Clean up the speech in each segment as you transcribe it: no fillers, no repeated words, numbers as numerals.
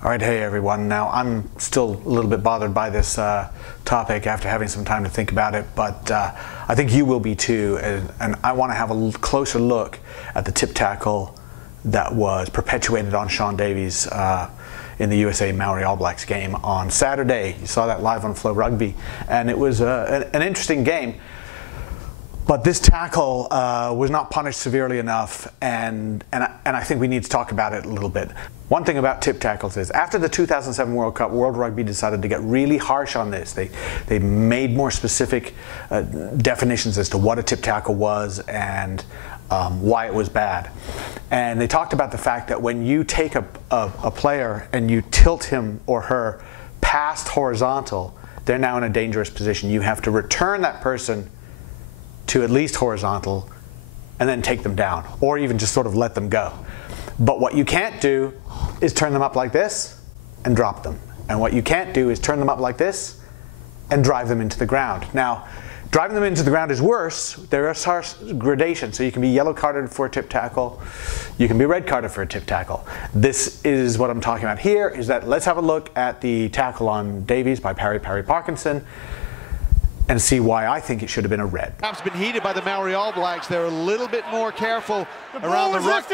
All right, hey everyone. Now, I'm still a little bit bothered by this topic after having some time to think about it, but I think you will be too, and I want to have a closer look at the tip tackle that was perpetuated on Shaun Davies in the USA Maori All Blacks game on Saturday. You saw that live on FloRugby, and it was an interesting game. But this tackle was not punished severely enough, and I think we need to talk about it a little bit. One thing about tip tackles is, after the 2007 World Cup, World Rugby decided to get really harsh on this. They made more specific definitions as to what a tip tackle was and why it was bad. And they talked about the fact that when you take a player and you tilt him or her past horizontal, they're now in a dangerous position. You have to return that person to at least horizontal and then take them down, or even just sort of let them go. But what you can't do is turn them up like this and drop them. And what you can't do is turn them up like this and drive them into the ground. Now, driving them into the ground is worse. There is harsh gradation. So you can be yellow carded for a tip tackle. You can be red carded for a tip tackle. This is what I'm talking about here, is that let's have a look at the tackle on Davies by Pari Pari Parkinson and see why I think it should have been a red. It's been heated by the Maori All Blacks. They're a little bit more careful around the ruck.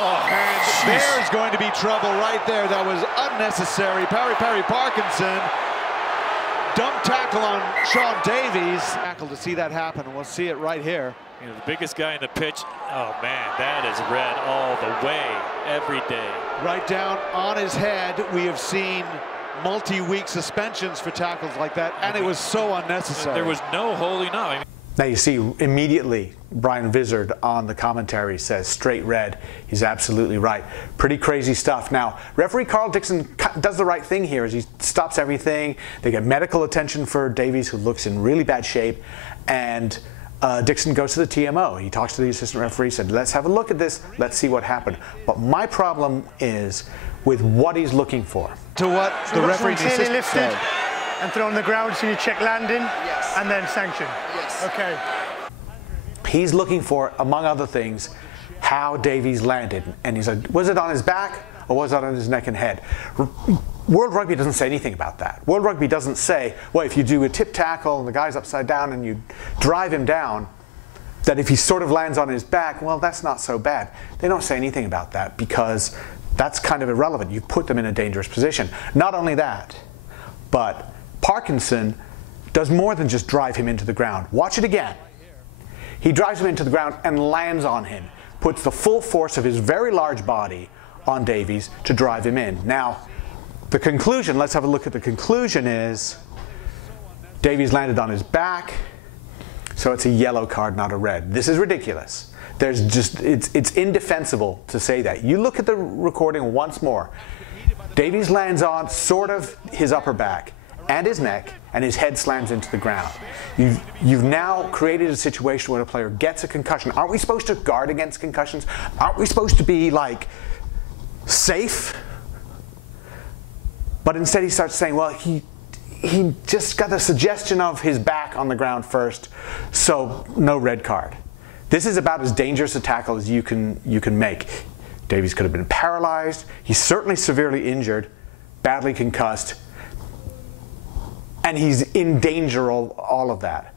Oh, and there's going to be trouble right there. That was unnecessary. Pari Pari Parkinson, dump tackle on Shaun Davies. Tackle to see that happen, and we'll see it right here. You know, the biggest guy in the pitch. Oh man, that is red all the way, every day. Right down on his head. We have seen multi-week suspensions for tackles like that, and it was so unnecessary. There was no holding up. Now you see immediately Brian Vizard on the commentary says straight red. He's absolutely right. Pretty crazy stuff. Now, referee Carl Dixon does the right thing here as he stops everything. They get medical attention for Davies, who looks in really bad shape, and Dixon goes to the TMO. He talks to the assistant referee, said, let's have a look at this, let's see what happened. But my problem is with what he's looking for. To what the referee clearly lifted and thrown on the ground, so you check landing, yes, and then sanction. Yes. Okay. He's looking for, among other things, how Davies landed. And he said, was it on his back or was it on his neck and head? World Rugby doesn't say anything about that. World Rugby doesn't say, well, if you do a tip tackle and the guy's upside down and you drive him down, that if he sort of lands on his back, well, that's not so bad. They don't say anything about that because that's kind of irrelevant. You put them in a dangerous position. Not only that, but Parkinson does more than just drive him into the ground. Watch it again. He drives him into the ground and lands on him, puts the full force of his very large body on Davies to drive him in. Now, the conclusion, let's have a look at the conclusion, is Davies landed on his back, so it's a yellow card, not a red. This is ridiculous. There's just, it's indefensible to say that. You look at the recording once more. Davies lands on sort of his upper back and his neck, and his head slams into the ground. You've now created a situation where a player gets a concussion. Aren't we supposed to guard against concussions? Aren't we supposed to be like safe? But instead he starts saying, well, he just got a suggestion of his back on the ground first, so no red card. This is about as dangerous a tackle as you can make. Davies could have been paralyzed. He's certainly severely injured, badly concussed, and he's in danger of all of that.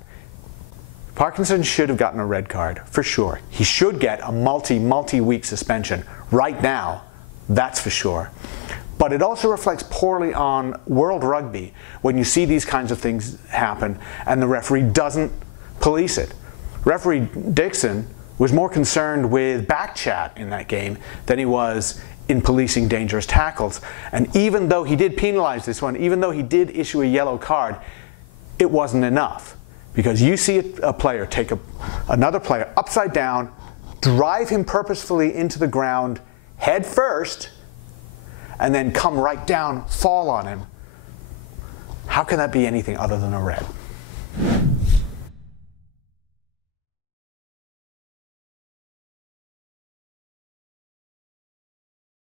Parkinson should have gotten a red card, for sure. He should get a multi-week suspension right now, that's for sure. But it also reflects poorly on World Rugby when you see these kinds of things happen and the referee doesn't police it. Referee Dixon was more concerned with back chat in that game than he was in policing dangerous tackles. And even though he did penalize this one, even though he did issue a yellow card, it wasn't enough. Because you see a player take another player upside down, drive him purposefully into the ground head first, and then come right down, fall on him. How can that be anything other than a red?